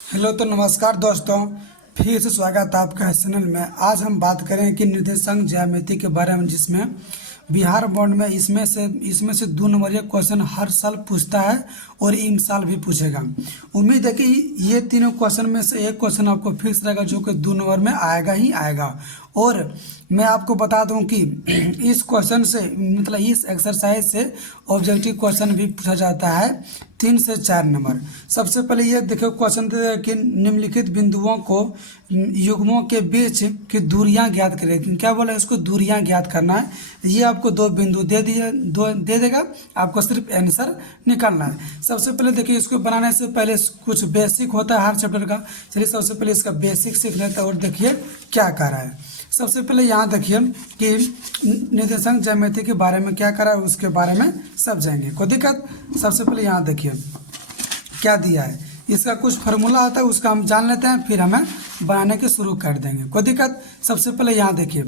Hello तो नमस्कार दोस्तों, फिर से स्वागत है आपका इस चैनल में। आज हम बात करें कि निर्देशांक ज्यामिति के बारे में, जिसमें बिहार बोर्ड में इसमें से 2 नंबर क्वेश्चन हर साल पूछता है और इन साल भी पूछेगा। उम्मीद है कि ये तीनों क्वेश्चन में से एक क्वेश्चन आपको फिक्स रहेगा, जो कि 2 नंबर में आएगा ही आएगा। और मैं आपको बता दूं कि इस क्वेश्चन से मतलब इस एक्सरसाइज से ऑब्जेक्टिव क्वेश्चन भी पूछा जाता है 3 से 4 नंबर। सबसे पहले ये देखो क्वेश्चन कि निम्नलिखित बिंदुओं को युग्मों के बीच की दूरियां ज्ञात करें। क्या बोला, इसको दूरियां ज्ञात करना है। ये आपको 2 बिंदु दे देगा, आपको सिर्फ आंसर निकालना है। सबसे पहले देखिए, इसको बनाने से पहले कुछ बेसिक होता है हर चैप्टर का। चलिए सबसे पहले इसका बेसिक सीख लेते हैं और देखिए क्या कर रहा है। सबसे पहले यहाँ देखिए कि निर्देशांक ज्यामिति के बारे में क्या करा है, उसके बारे में सब जाएंगे, कोई दिक्कत। सबसे पहले यहाँ देखिए क्या दिया है, इसका कुछ फार्मूला आता है, उसका हम जान लेते हैं, फिर हमें बनाने के शुरू कर देंगे, कोई दिक्कत। सबसे पहले यहाँ देखिए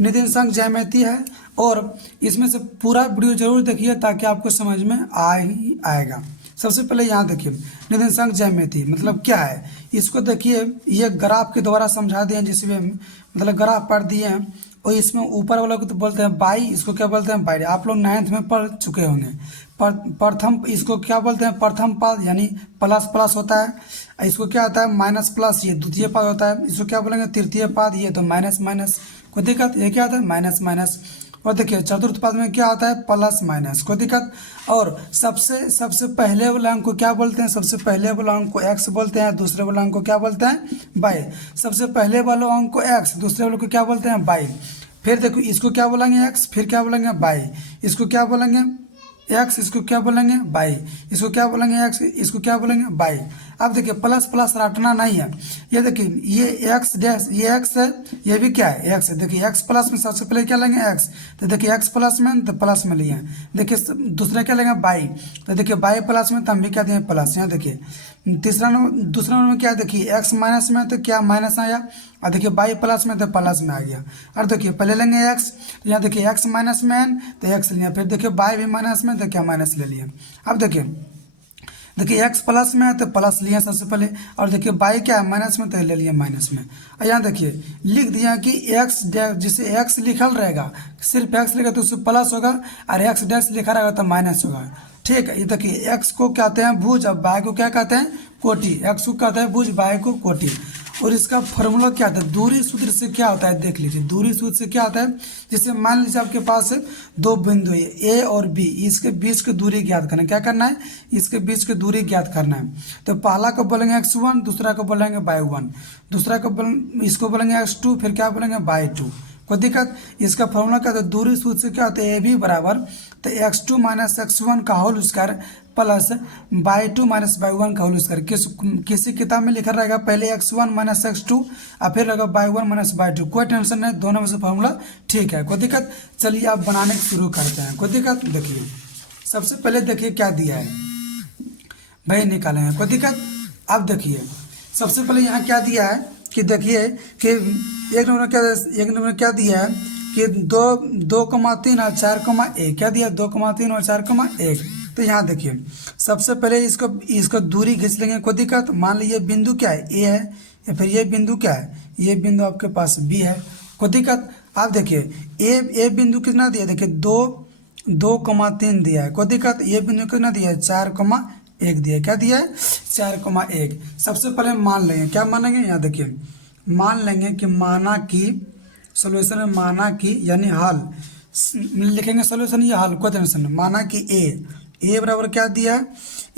निर्देशांक ज्यामिति है, और इसमें से पूरा वीडियो जरूर देखिए ताकि आपको समझ में ही आएगा। सबसे पहले यहाँ देखिए निर्देशांक ज्यामिति मतलब क्या है, इसको देखिए ये ग्राफ के द्वारा समझा दिए हैं, जिसमें मतलब ग्राफ पढ़ दिए हैं। और इसमें ऊपर वाला को तो बोलते हैं बाई, इसको क्या बोलते हैं बाई। आप लोग 9th में पढ़ चुके होंगे। प्रथम इसको क्या बोलते हैं, प्रथम पद यानी प्लस प्लस होता है। इसको क्या होता है माइनस प्लस, ये द्वितीय पद होता है। इसको क्या बोलेंगे तृतीय पद, ये तो माइनस माइनस, कोई दिक्कत। ये क्या होता है माइनस माइनस। और देखिए चतुर्थ पद में क्या होता है प्लस माइनस, कोई दिक्कत। और सबसे पहले वाला अंक को क्या बोलते हैं, सबसे पहले वाला अंक को एक्स बोलते हैं, दूसरे वाला अंक को क्या बोलते हैं बाई। सबसे पहले वाले अंक को एक्स, दूसरे वाले को क्या बोलते हैं बाई। फिर देखो इसको क्या बोलेंगे एक्स, फिर क्या बोलेंगे बाई। इसको क्या बोलेंगे एक्स, इसको क्या बोलेंगे बाई। इसको क्या बोलेंगे एक्स, इसको क्या बोलेंगे बाई। अब देखिए प्लस प्लस रटना नहीं है। ये देखिए ये एक्स डैश, ये एक्स है, ये भी क्या है एक्स है। देखिए एक्स प्लस में सबसे पहले क्या लेंगे एक्स, तो देखिए एक्स प्लस में तो प्लस में लिए। देखिए दूसरा क्या लेंगे बाई, तो देखिए बाई प्लस में तो हम भी क्या दिए प्लस। यहाँ देखिए दूसरा नंबर में क्या, देखिए एक्स माइनस में तो क्या माइनस आया, और देखिए बाई प्लस में तो प्लस में आ गया। और देखिए पहले लेंगे एक्स, तो यहाँ देखिए एक्स माइनस में एन तो एक्स लिया, फिर देखिए बाई भी माइनस में तो क्या माइनस ले लिया। अब देखिए एक्स प्लस में है तो प्लस लिया सबसे पहले, और देखिए बाई क्या है माइनस में तो ले लिया माइनस में। और यहाँ देखिए लिख दिया कि एक्स डैश, जिसे एक्स लिखल रहेगा सिर्फ एक्स लिखा तो उससे प्लस होगा, और एक्स डैश लिखा रहेगा तो माइनस होगा। ठीक है, ये देखिए एक्स को कहते हैं भुज, अब बाई को क्या कहते हैं कोटि। एक्स को कहते हैं भुज, बाई को कोटि। और इसका फॉर्मूला क्या होता है, दूरी सूत्र से क्या होता है देख लीजिए। दूरी सूत्र से क्या होता है, जैसे मान लीजिए आपके पास 2 बिंदु है ए और बी, इसके बीच की दूरी ज्ञात करना है। क्या करना है, इसके बीच की दूरी ज्ञात करना है। तो पहला को बोलेंगे x1, दूसरा को बोलेंगे y1, दूसरा को इसको बोलेंगे x2, फिर क्या बोलेंगे y2, कोई दिक्कत। इसका फॉर्मूला क्या होता है, दूरी सूत्र से क्या होता है ए बी बराबर तो x2 माइनस x1 का whole square plus y2 minus y1 का होल स्क्वायर। किसी किताब में लिखा रहेगा पहले x1 माइनस x2 और फिर रहेगा y1 माइनस y2, कोई टेंशन नहीं, दोनों में से फॉर्मूला ठीक है, कोई दिक्कत। चलिए आप बनाने शुरू करते हैं, कोई दिक्कत। देखिए सबसे पहले देखिए क्या दिया है भाई, निकाले हैं, कोई दिक्कत। अब देखिए सबसे पहले यहाँ क्या दिया है कि देखिए कि एक नंबर क्या दिया है कि 2,3 और 4,1 क्या दिया 2,3 और 4,1। तो यहाँ देखिए सबसे पहले इसको दूरी खींच लेंगे, कोई दिक्कत। मान लीजिए बिंदु क्या है ए है, या फिर ये बिंदु क्या है, ये बिंदु आपके पास बी है, कोई दिक्कत। आप देखिए ए बिंदु कितना दिया, देखिए 2,3 दिया है, कोई दिक्कत। ये बिंदु कितना दिया है 4,1 दिया है, क्या दिया है 4,1। सबसे पहले मान लेंगे, क्या मानेंगे, यहाँ देखिए मान लेंगे कि माना कि सोल्यूशन में माना कि यानी हल लिखेंगे, सोल्यूशन या हल कोई टेंशन। माना कि ए बराबर क्या दिया है,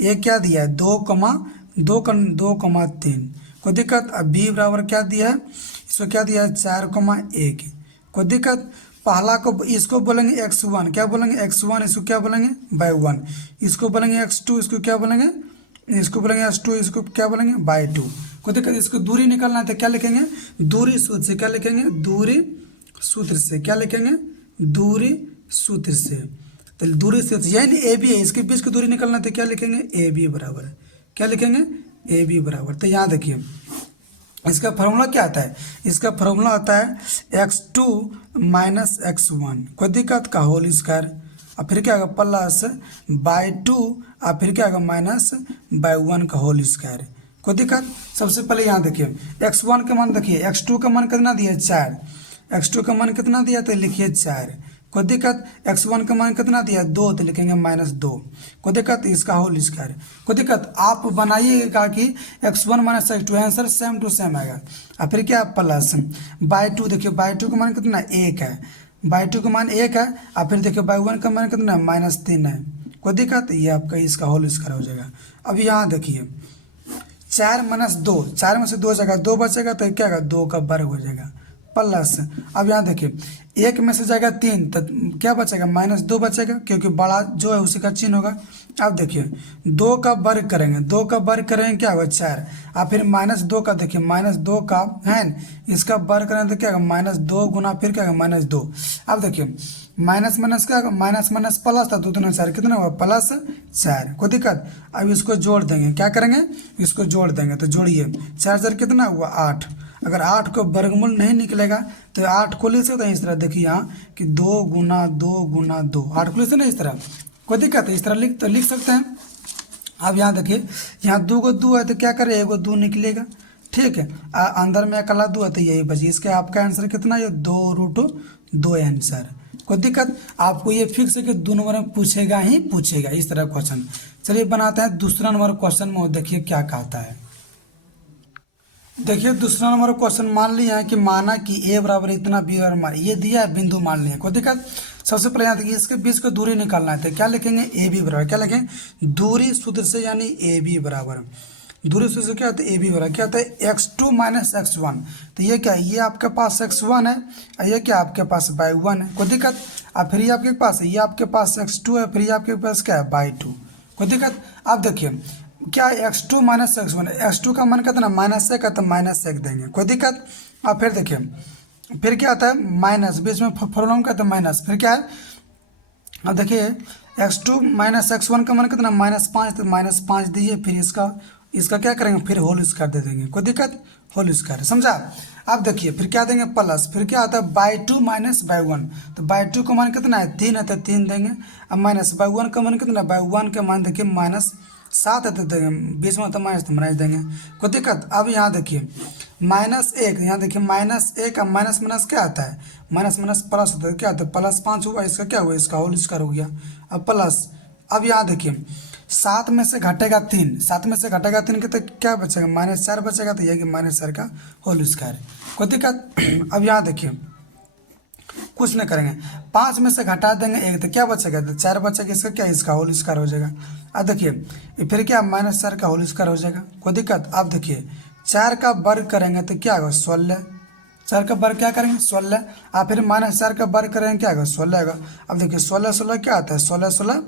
ए क्या दिया है 2,3, कोई दिक्कत। अब बी बराबर क्या दिया है, इसको क्या दिया है 4,1, कोई दिक्कत। पहला को इसको बोलेंगे x1, क्या बोलेंगे x1, इसको क्या बोलेंगे y1, इसको बोलेंगे x2, इसको क्या बोलेंगे, इसको बोलेंगे x2, इसको क्या बोलेंगे y2, कोई दिक्कत। इसको दूरी निकालना है तो क्या लिखेंगे दूरी सूत्र से, क्या लिखेंगे दूरी सूत्र से, क्या लिखेंगे दूरी सूत्र से। तो दूरी सूत्र यानी ए बी है, इसके बीच की दूरी निकालना है तो क्या लिखेंगे ए बी बराबर है, क्या लिखेंगे ए बी बराबर। तो यहाँ देखिए इसका फॉर्मूला क्या आता है, इसका फॉर्मूला आता है x2 माइनस x1, कोई दिक्कत का होल स्क्वायर, और फिर क्या होगा प्लस y2, और फिर क्या होगा माइनस y1 का होल स्क्वायर, कोई दिक्कत। सबसे पहले यहाँ देखिए x1 का मान देखिए, x2 का मान कितना दिया 4, x2 का मान कितना दिया तो लिखिए 4। कोई दिक्कत। x1 का मान कितना दिया 2 तो लिखेंगे -2। कोई दिक्कत। इसका होल स्क्वायर। कोई दिक्कत। आप बनाइएगा कि x1 - x2 answer same to same आएगा। और फिर क्या प्लस बाई 2, देखिए बाई 2 का मान कितना 1 है, बाई 2 का मान 1 है। और फिर देखिए बाई 1 का मान कितना -3 है। कोई दिक्कत। ये आपका इसका होल स्क्वायर हो जाएगा। अब यहाँ देखिए 4 - 2, 4 में से 2 जाएगा, 2 बचेगा तो क्या होगा 2 का वर्ग हो जाएगा प्लस। अब यहाँ देखिए 1 में से जाएगा 3 तो क्या बचेगा -2 बचेगा, क्योंकि बड़ा जो है उसी का चिन्ह होगा। अब देखिए 2 का वर्ग करेंगे, 2 का वर्ग करेंगे क्या होगा 4। और फिर -2 का देखिए -2 का है इसका वर्ग करेंगे तो क्या होगा -2 गुना फिर क्या होगा -2। अब देखिए माइनस माइनस क्या होगा, माइनस माइनस प्लस था, 2 दूना 4 कितना हुआ +4। कोई दिक्कत। अब इसको जोड़ देंगे, क्या करेंगे इसको जोड़ देंगे, तो जोड़िए 4 4 कितना हुआ 8। अगर 8 को वर्गमूल नहीं निकलेगा तो 8 को लिख सकते हैं इस तरह, देखिए यहाँ कि 2 गुना 2 गुना 2, 8 को लिख सकते हैं इस तरह। कोई दिक्कत है, इस तरह लिख सकते हैं। अब यहाँ देखिए यहाँ 2 को 2 है तो क्या करें 1 2 निकलेगा, ठीक है। अंदर में अकेला 2 है तो यही बची। इसका आपका आंसर कितना है 2√2 आंसर। कोई दिक्कत। आपको ये फिक्स है कि 2 नंबर में पूछेगा ही पूछेगा इस तरह क्वेश्चन। चलिए बनाते हैं दूसरा नंबर क्वेश्चन में, देखिए क्या कहता है। देखिए दूसरा नंबर क्वेश्चन मान लिया है कि माना कि a बराबर इतना b और मान ये दिया है, बिंदु मान लिया। कोई दिक्कत। सबसे पहले यहाँ देखिए इसके बीच को दूरी निकालना है तो क्या लिखेंगे ab बराबर, क्या लिखेंगे दूरी सूत्र से यानी ab बराबर, दूरी सूत्र से क्या होता है ab बराबर क्या होता है x2 - x1। तो ये क्या है, ये आपके पास x1 है और ये क्या आपके पास y1 है। कोई दिक्कत। अब फिर ये आपके पास है, ये आपके पास x2 है, फिर ये आपके पास क्या है y2। कोई दिक्कत। अब देखिए क्या x2 - x1, x2 का मान कितना -1 है तो -1 देंगे। कोई दिक्कत। अब फिर देखिए फिर क्या आता है माइनस, बीच में फॉर्मूला का तो माइनस, फिर क्या है। अब देखिए x2 - x1 का मान कितना -5 तो -5 दीजिए, फिर इसका क्या करेंगे फिर होल स्क्वायर दे देंगे। कोई दिक्कत। होल स्क्वायर समझा। अब देखिए फिर क्या देंगे प्लस, फिर क्या आता है y2 - y1, तो y2 का मान कितना है 3 है तो 3 देंगे। अब माइनस y1 का मान कितना, y1 का मान देखिए -7 है तो देंगे, बीच में तो माइनस देंगे। कोई दिक्कत। अब यहाँ देखिए -1, यहाँ देखिए -1 माइनस माइनस क्या आता है माइनस माइनस प्लस होता है, क्या आता है +5 हुआ, इसका क्या हुआ इसका होल स्क्वायर हो गया। अब प्लस। अब यहाँ देखिए 7 में से घटेगा 3, 7 में से घटेगा 3 के तो क्या बचेगा -4 बचेगा, तो यह कि -4 का होल स्क्वायर। कोई दिक्कत। अब यहाँ देखिए कुछ नहीं करेंगे, 5 में से घटा देंगे 1 तो क्या बचेगा तो 4 बचेगा, इसका क्या इसका होल स्क्वायर हो जाएगा। अब देखिए फिर क्या -4 का होल स्क्वायर हो जाएगा। कोई दिक्कत। अब देखिए 4 का वर्ग करेंगे तो क्या होगा 16, 4 का वर्ग क्या करेंगे 16। और फिर -4 का वर्ग करेंगे क्या होगा 16 होगा। अब देखिए 16 16 क्या आता है 16 16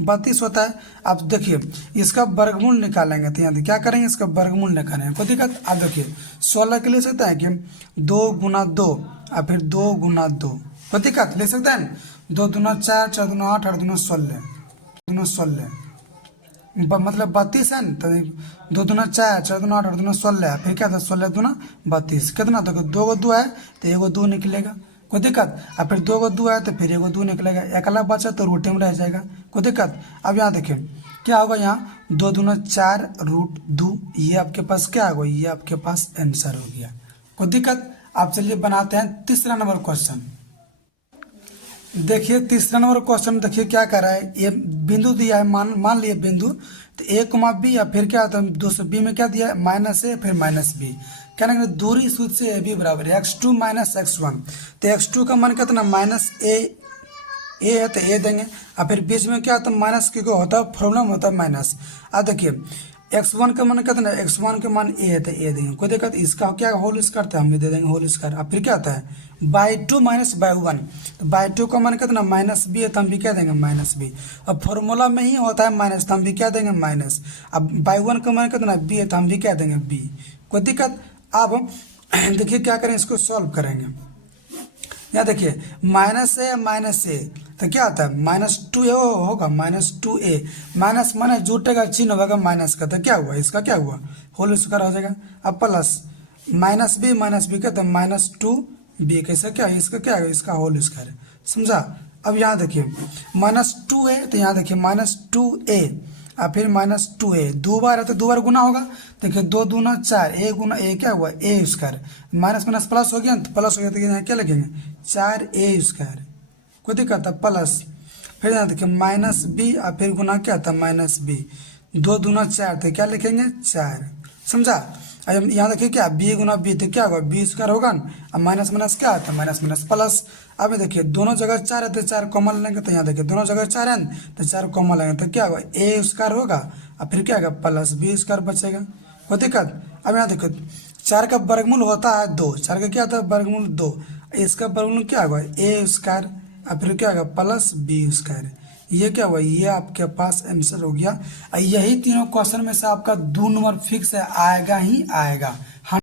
32 होता है। अब देखिए इसका वर्गमूल निकालेंगे तो यहाँ क्या करेंगे इसका वर्गमूल निकालेंगे। कोई दिक्कत। अब देखिए 16 के लिए सकते हैं कि 2 गुना 2 और फिर 2 गुना 2। कोई दिक्कत ले सकते हैं 2 दूना 4, 4 दूना 8, 8 दूना 16 मतलब 32 है न, तो 2 दूना 4, 4 दूना 8, 8 दूना 16, फिर क्या था 16 दूना 32 कितना, तो 2 को 2 है तो 1 2 निकलेगा। कोई दिक्कत। अब फिर 2 को 2 है तो फिर 1 2 निकलेगा, अकेला बचा तो रूटे में रह जाएगा। कोई दिक्कत। अब यहाँ देखिए क्या होगा, यहाँ 2 दूना 4√2, ये आपके पास क्या होगा ये आपके पास आंसर हो गया। कोई दिक्कत। आप चलिए बनाते हैं तीसरा नंबर क्वेश्चन। देखिए तीसरा नंबर क्वेश्चन देखिए क्या कर रहा है, ये बिंदु दिया है, मान लिए बिंदु तो a, या फिर क्या होता है दोस्तों b में क्या दिया है -a फिर -b। क्या ना दूरी सूत्र से ab बराबर x2 - x1, तो x2 का मान कितना -a है तो a देंगे। और फिर बीच में क्या होता है माइनस, क्योंकि होता है प्रॉब्लम होता है माइनस। अब देखिए x1 का मान कितना है x1 का मान a है तो a देंगे। कोई दिक्कत। इसका क्या होल स्क्वायर था हम भी दे देंगे होल स्क्वायर। अब फिर क्या होता है y2 - y1, तो y2 का मान कितना -b है तो हम भी क्या देंगे -b। अब फॉर्मूला में ही होता है माइनस तो हम भी क्या देंगे माइनस। अब y1 का मान कितना b है तो हम भी क्या देंगे b। कोई दिक्कत। अब देखिए क्या करें इसको सॉल्व करेंगे। यहाँ देखिए -a तो क्या आता है -2a होगा -2a, माइनस माइनस जुटेगा चिन्ह होगा माइनस का, तो क्या हुआ इसका क्या हुआ होल स्क्वायर हो जाएगा। अब प्लस -b का तो -2b, कैसे क्या है इसका क्या है इसका होल स्क्वायर है। समझा। अब यहाँ देखिए -2a तो यहाँ देखिए -2a, और फिर -2a, 2 बार है तो 2 बार गुना होगा। देखिए 2 दूना 4, a गुना a क्या हुआ a square, minus minus plus हो गया तो प्लस हो गया, तो यहाँ क्या लिखेंगे 4a स्क्वायर, कोई दिक्कत है प्लस, फिर यहाँ देखिए -b और फिर गुना क्या था -b, 2 दूना 4 तो क्या लिखेंगे 4, समझा। अब यहाँ देखिए क्या b गुना b तो क्या होगा b स्क्वायर होगा ना, अब माइनस माइनस क्या आता है माइनस माइनस प्लस। अब देखिए दोनों जगह 4 है तो 4 कॉमन लेंगे, तो यहाँ देखिए दोनों जगह 4 है ना तो 4 कॉमन लेंगे तो क्या होगा a स्क्वायर होगा और फिर क्या होगा प्लस b स्क्वायर बचेगा, कोई दिक्कत। अब यहाँ देखो 4 का वर्गमूल होता है 2, 4 का क्या होता है वर्गमूल 2, इसका वर्गमूल क्या होगा a स्क्वायर और फिर क्या होगा प्लस b स्क्वायर। ये क्या हुआ, ये आपके पास आंसर हो गया। यही तीनों क्वेश्चन में से आपका 2 नंबर फिक्स है, आएगा ही आएगा।